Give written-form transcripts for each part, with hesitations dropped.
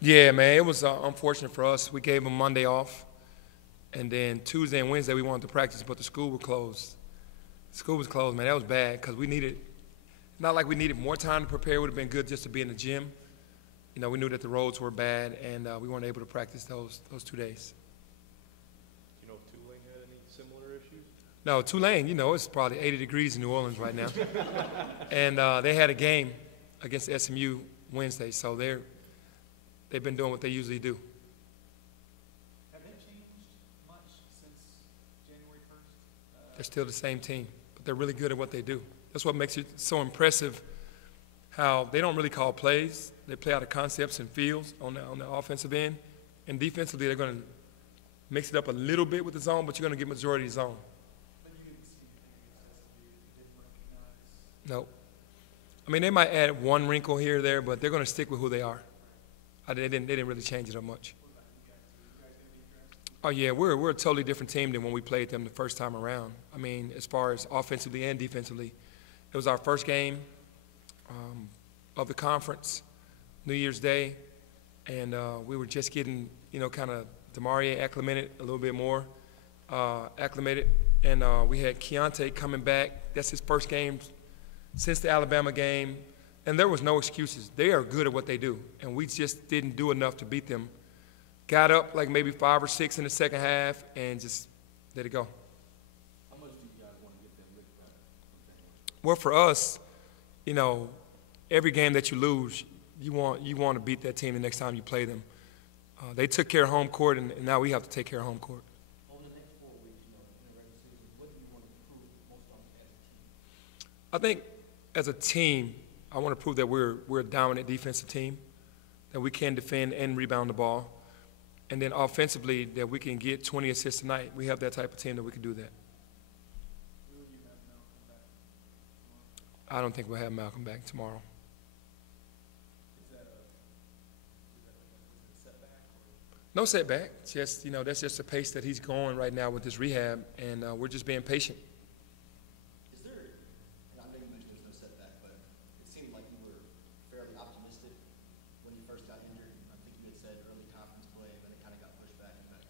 Yeah, man, it was unfortunate for us. We gave them Monday off, and then Tuesday and Wednesday we wanted to practice, but the school was closed. School was closed, man. That was bad because we needed, not like we needed more time to prepare. It would have been good just to be in the gym. We knew that the roads were bad, and we weren't able to practice those 2 days. Do you know if Tulane had any similar issues? No, Tulane, it's probably 80 degrees in New Orleans right now. And they had a game against SMU Wednesday, so they've been doing what they usually do. Have they changed much since January 1st? They're still the same team, but they're really good at what they do. That's what makes it so impressive, how they don't really call plays. They play out of concepts and feels on the offensive end. And defensively, they're going to mix it up a little bit with the zone, but you're going to get majority of the zone. But you didn't see anything against SMU that you didn't recognize? No. I mean, they might add one wrinkle here or there, but they're going to stick with who they are. They didn't really change it up much. What about you guys? Are you guys going to be addressed? Oh, yeah, we're a totally different team than when we played them the first time around. I mean, as far as offensively and defensively. It was our first game of the conference, New Year's Day, and we were just getting, kind of DeMarie acclimated a little bit more, acclimated. And we had Keontae coming back. That's his first game since the Alabama game. And there was no excuses. They are good at what they do, and we just didn't do enough to beat them. Got up like maybe 5 or 6 in the second half and just let it go. How much do you guys want to get them licked back? Well, for us, every game that you lose, you want to beat that team the next time you play them. They took care of home court, and now we have to take care of home court. Over the next 4 weeks, in the regular season, what do you want to improve most on as a team? I think as a team, I want to prove that we're a dominant defensive team, that we can defend and rebound the ball, and then offensively that we can get 20 assists a night. We have that type of team that we can do that. Will you have Malcolm back tomorrow? I don't think we'll have Malcolm back tomorrow. Is that a setback? Or? No setback. Just that's just the pace that he's going right now with his rehab, and we're just being patient. Is there, and I know you mentioned there's no setback, but it seemed like you were fairly optimistic when you first got injured. I think you had said early conference play, but it kind of got pushed back and back.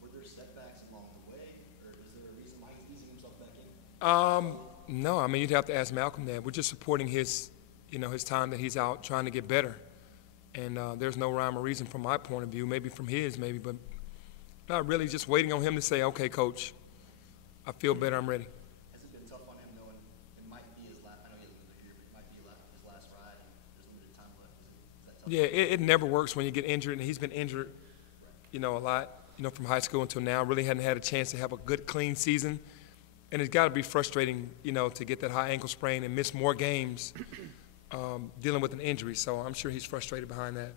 Were there setbacks along the way, or is there a reason why he's easing himself back in? No, I mean, you'd have to ask Malcolm that. We're just supporting his time that he's out trying to get better. And there's no rhyme or reason from my point of view, maybe from his, but not really, just waiting on him to say, okay, coach, I feel better, I'm ready. Has it been tough on him knowing it might be his last, I know he hasn't been here, but it might be his last ride and there's limited time left? Is that tough? Yeah, it never works when you get injured, and he's been injured, a lot, from high school until now. Really hadn't had a chance to have a good, clean season. And it's got to be frustrating, to get that high ankle sprain and miss more games dealing with an injury. So I'm sure he's frustrated behind that.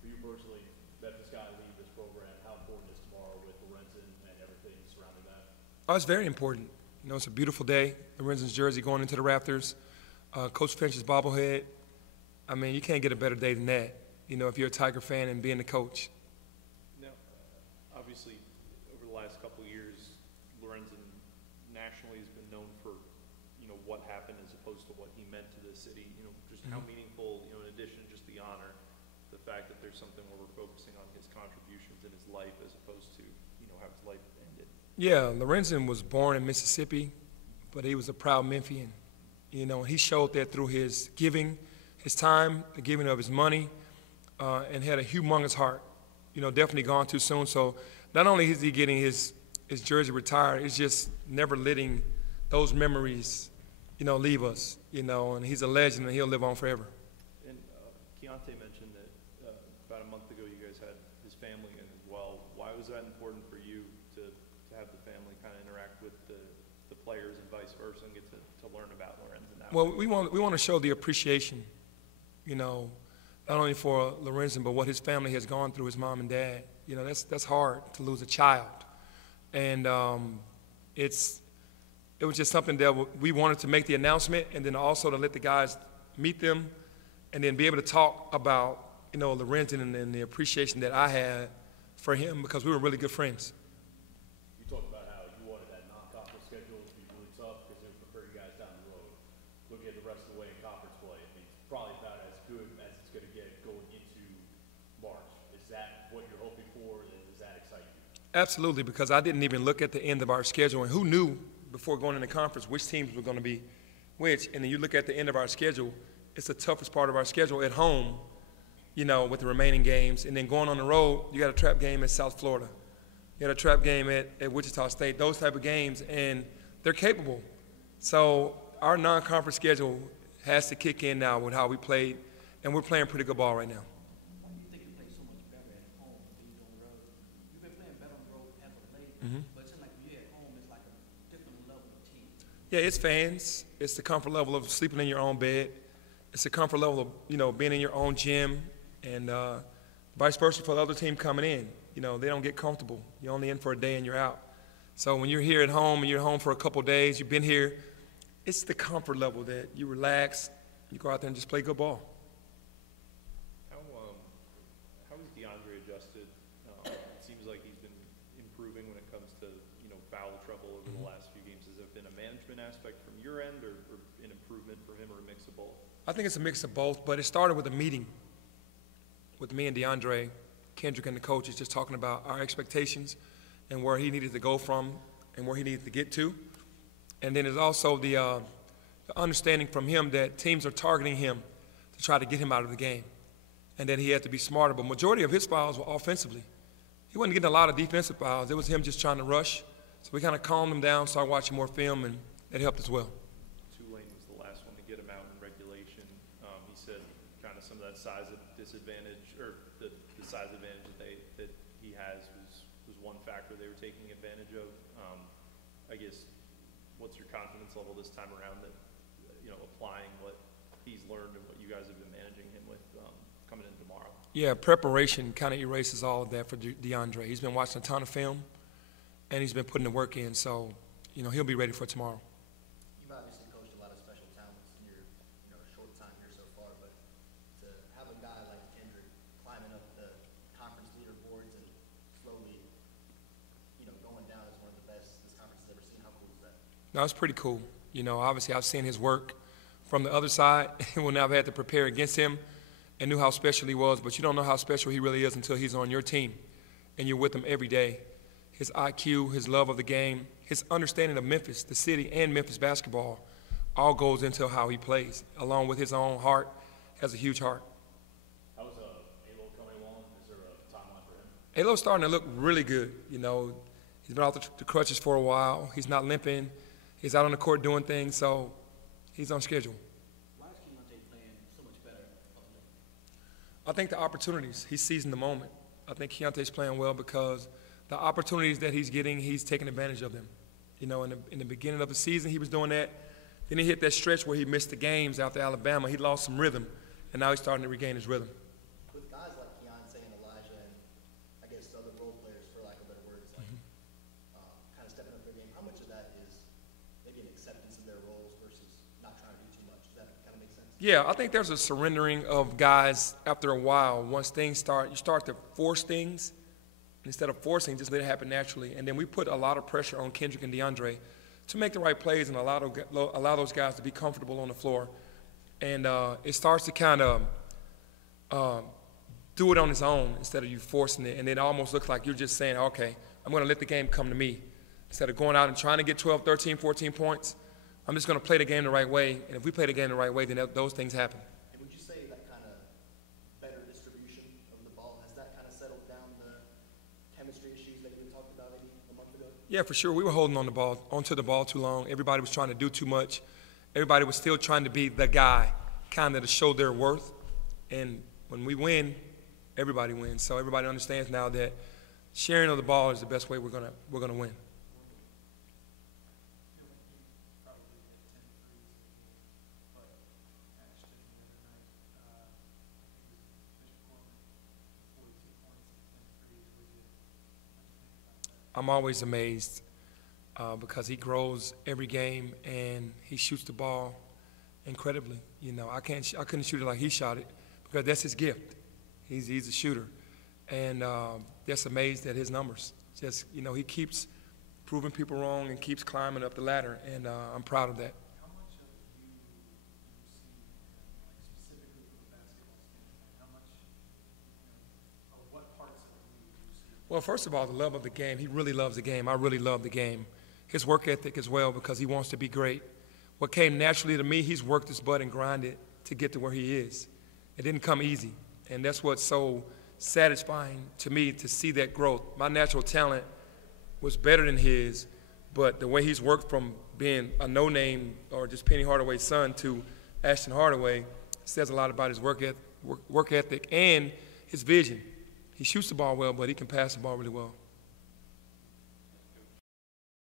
For you personally, Memphis guy leave this program, how important is tomorrow with Lorenzen and everything surrounding that? Oh, it's very important. It's a beautiful day. Lorenzen's jersey going into the rafters. Coach Finch's bobblehead. I mean, you can't get a better day than that, if you're a Tiger fan and being the coach. Now, obviously, over the last couple of years, Lorenzen nationally has been known for, what happened as opposed to what he meant to the city. Just how meaningful, in addition to just the honor, the fact that there's something where we're focusing on his contributions in his life as opposed to, how his life ended. Yeah, Lorenzen was born in Mississippi, but he was a proud Memphian. He showed that through his giving, his time, the giving of his money, and had a humongous heart. Definitely gone too soon. So not only is he getting his jersey retired, it's just never letting those memories, leave us, and he's a legend and he'll live on forever. And Keontae mentioned that about a month ago you guys had his family in as well. Why was that important for you to have the family kind of interact with the players and vice versa and get to learn about Lorenzen? Well, we want to show the appreciation, not only for Lorenzen, but what his family has gone through, his mom and dad. That's hard to lose a child. And it was just something that we wanted to make the announcement, and then also to let the guys meet them and then be able to talk about, Lorenzen and the appreciation that I had for him because we were really good friends. You talked about how you wanted that non-conference schedule to be really tough because it would prepare you guys down the road. Looking at the rest of the way in conference play, I mean, it's probably about as good as it's going to get going into what you're hoping for? Does that excite you? Absolutely, because I didn't even look at the end of our schedule, and who knew before going into conference which teams were going to be which. And then you look at the end of our schedule, it's the toughest part of our schedule at home, you know, with the remaining games. And then going on the road, you got a trap game at South Florida. You got a trap game at Wichita State, those type of games, and they're capable. So our non-conference schedule has to kick in now with how we played, and we're playing pretty good ball right now. Why do you think you play so much better at home than you do on the road? You've been playing better on the road as of late, but it seems like when you're at home, it's like a different level of team. Yeah, it's fans. It's the comfort level of sleeping in your own bed. It's the comfort level of, you know, being in your own gym, and vice versa for the other team coming in. You know, they don't get comfortable. You're only in for a day and you're out. So when you're here at home and you're home for a couple of days, you've been here, it's the comfort level that you relax, you go out there and just play good ball. How has DeAndre adjusted? It seems like he's been improving when it comes to, you know, foul trouble over the last few games. Has it been a management aspect from your end, or an improvement for him, or a mix of both? I think it's a mix of both, but it started with a meeting with me and DeAndre, Kendrick, and the coaches, just talking about our expectations and where he needed to go from and where he needed to get to. And then there's also the understanding from him that teams are targeting him to try to get him out of the game, and that he had to be smarter. But majority of his fouls were offensively. He wasn't getting a lot of defensive fouls. It was him just trying to rush. So we kind of calmed him down, started watching more film, and that helped as well. Tulane was the last one to get him out in regulation. He said kind of some of that size disadvantage, or the size advantage that he has was one factor they were taking advantage of. I guess, what's your confidence level this time around that, you know, applying what he's learned and what you guys have been managing him with coming in tomorrow? Yeah, preparation kind of erases all of that for DeAndre. He's been watching a ton of film, and he's been putting the work in. So, you know, he'll be ready for tomorrow. You've obviously coached a lot of special talents in your, you know, short time here so far, but to have a guy like Kendrick climbing up the conference leaderboards and slowly, you know, going down as one of the best this conference has ever seen, how cool is that? No, it's pretty cool. You know, obviously I've seen his work from the other side when I've had to prepare against him and knew how special he was, but you don't know how special he really is until he's on your team and you're with him every day. His IQ, his love of the game, his understanding of Memphis, the city, and Memphis basketball all goes into how he plays, along with his own heart. Has a huge heart. How's Alo coming along? Is there a timeline for him? Alo's starting to look really good. You know, he's been off the crutches for a while. He's not limping. He's out on the court doing things, so he's on schedule. Why is Keontae playing so much better of late? I think the opportunities, he's seizing the moment. I think Keontae's playing well because the opportunities that he's getting, he's taking advantage of them. You know, in the beginning of the season, he was doing that. Then he hit that stretch where he missed the games after Alabama. He lost some rhythm, and now he's starting to regain his rhythm. With guys like Keontae and Elijah and, I guess, the other role players, for lack of better words, like kind of stepping up their game, how much of that is maybe an acceptance of their roles versus not trying to do too much? Does that kind of make sense? Yeah, I think there's a surrendering of guys after a while. Once things start, you start to force things. Instead of forcing, just let it happen naturally. And then we put a lot of pressure on Kendrick and DeAndre to make the right plays and allow those guys to be comfortable on the floor. And it starts to kind of do it on its own instead of you forcing it. And it almost looks like you're just saying, okay, I'm going to let the game come to me. Instead of going out and trying to get 12, 13, 14 points, I'm just going to play the game the right way. And if we play the game the right way, then those things happen. And would you say that kind of better distribution of the ball, has that kind of settled down the chemistry issues that you talked about maybe a month ago? Yeah, for sure. We were holding onto the ball too long. Everybody was trying to do too much. Everybody was still trying to be the guy, kind of to show their worth. And when we win, everybody wins. So everybody understands now that sharing of the ball is the best way we're gonna win. I'm always amazed because he grows every game and he shoots the ball incredibly. You know, I couldn't shoot it like he shot it because that's his gift. He's a shooter, and just amazed at his numbers. Just, you know, he keeps proving people wrong and keeps climbing up the ladder, and I'm proud of that. How much of you see, like specifically from a basketball standpoint, how much, or what parts of Well, first of all, the love of the game. He really loves the game. I really love the game. His work ethic as well, because he wants to be great. What came naturally to me, he's worked his butt and grinded to get to where he is. It didn't come easy, and that's what's so satisfying to me, to see that growth. My natural talent was better than his, but the way he's worked from being a no-name or just Penny Hardaway's son to Ashton Hardaway says a lot about his work ethic and his vision. He shoots the ball well, but he can pass the ball really well.